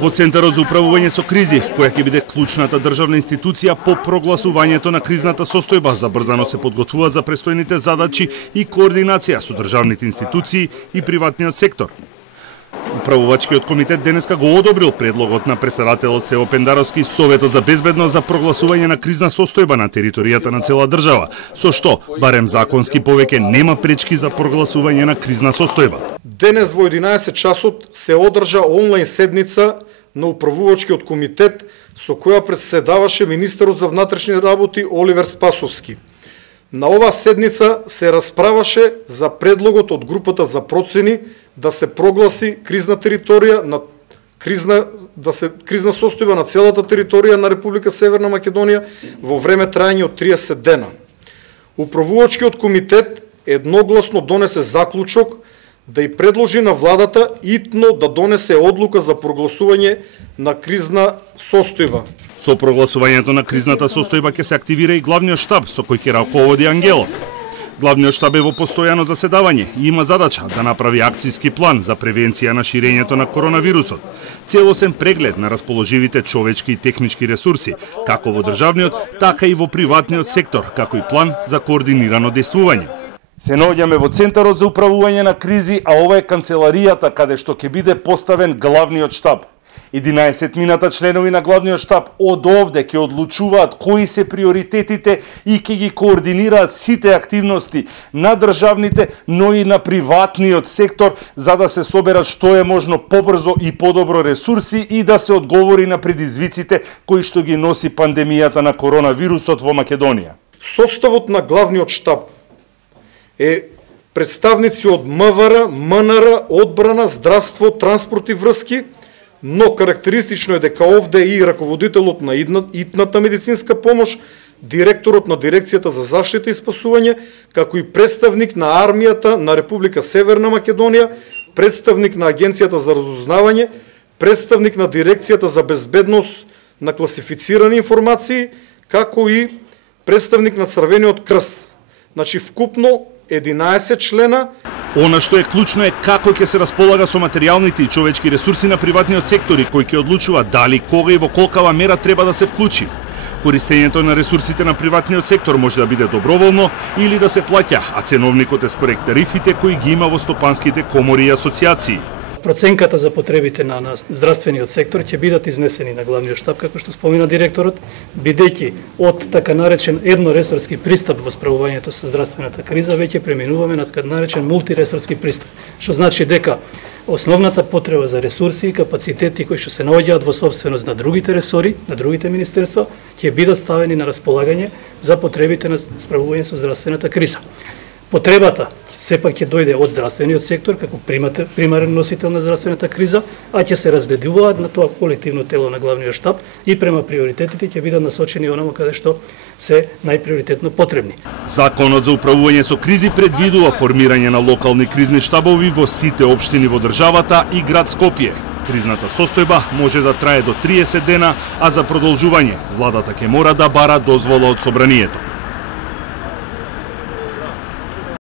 Во Центарот за управување со кризи, која ќе биде клучната државна институција по прогласувањето на кризната состојба, забрзано се подготвува за престојните задачи и координација со државните институции и приватниот сектор. Управувачкиот комитет денеска го одобрил предлогот на председателот Стево Пендаровски Советот за безбедност за прогласување на кризна состојба на територијата на цела држава, со што, барем законски, повеќе нема пречки за прогласување на кризна состојба. Денес во 11 часот се одржа онлайн седница на управувачкиот комитет со која председаваше министерот за внатрешни работи Оливер Спасовски. На оваа седница се расправаше за предлогот од групата за процени да се прогласи кризна територија на кризна состојба на целата територија на Република Северна Македонија во време трајање од 30 дена. Управувачкиот комитет едногласно донесе заклучок да и предложи на владата итно да донесе одлука за прогласување на кризна состојба. Со прогласувањето на кризната состојба ќе се активира и главниот штаб со кој ќе раководи Ангелов. Главниот штаб е во постојано заседавање и има задача да направи акцијски план за превенција на ширењето на коронавирусот, целосен преглед на расположивите човечки и технички ресурси, како во државниот, така и во приватниот сектор, како и план за координирано действување. Се наоѓаме во Центарот за управување на кризи, а ова е канцеларијата каде што ќе биде поставен главниот штаб. 11 мината членови на главниот штаб од овде ќе одлучуваат кои се приоритетите и ќе ги координираат сите активности на државните, но и на приватниот сектор за да се соберат што е можно побрзо и подобро ресурси и да се одговори на предизвиците кои што ги носи пандемијата на коронавирусот во Македонија. Составот на главниот штаб е представници од МВР, МНР, одбрана, здравство, транспорт и врски, но карактеристично е дека овде е и раководителот на итната медицинска помош, директорот на Дирекцијата за заштита и спасување, како и представник на армијата на Република Северна Македонија, представник на Агенцијата за разузнавање, представник на Дирекцијата за безбедност на класифицирани информации, како и представник на Црвениот крст. Значи, вкупно 11 члена. Она што е клучно е како ќе се располага со материјалните и човечки ресурси на приватниот сектор и кој ќе одлучува дали, кога и во колкава мера треба да се вклучи. Користењето на ресурсите на приватниот сектор може да биде доброволно или да се плаќа, а ценовникот е според тарифите кои ги има во стопанските комори и асоциации. Проценката за потребите на здравствениот сектор ќе бидат изнесени на главниот штаб, како што спомена директорот, бидејќи од така наречен едноресорски пристап во справувањето со здравствената криза веќе преминуваме на така наречен мултиресорски пристап, што значи дека основната потреба за ресурси и капацитети кои што се наоѓаат во собственост на другите ресори, на другите министерства, ќе бидат ставени на располагање за потребите на справување со здравствената криза. Потребата сепак ќе дојде од здравствениот сектор како примарен носител на здравствената криза, а ќе се разгледуваат на тоа колективно тело на главниот штаб и према приоритетите ќе бидат насочени онамо каде што се најприоритетно потребни. Законот за управување со кризи предвидува формирање на локални кризни штабови во сите општини во државата и град Скопје. Кризната состојба може да трае до 30 дена, а за продолжување владата ќе мора да бара дозвола од собранието.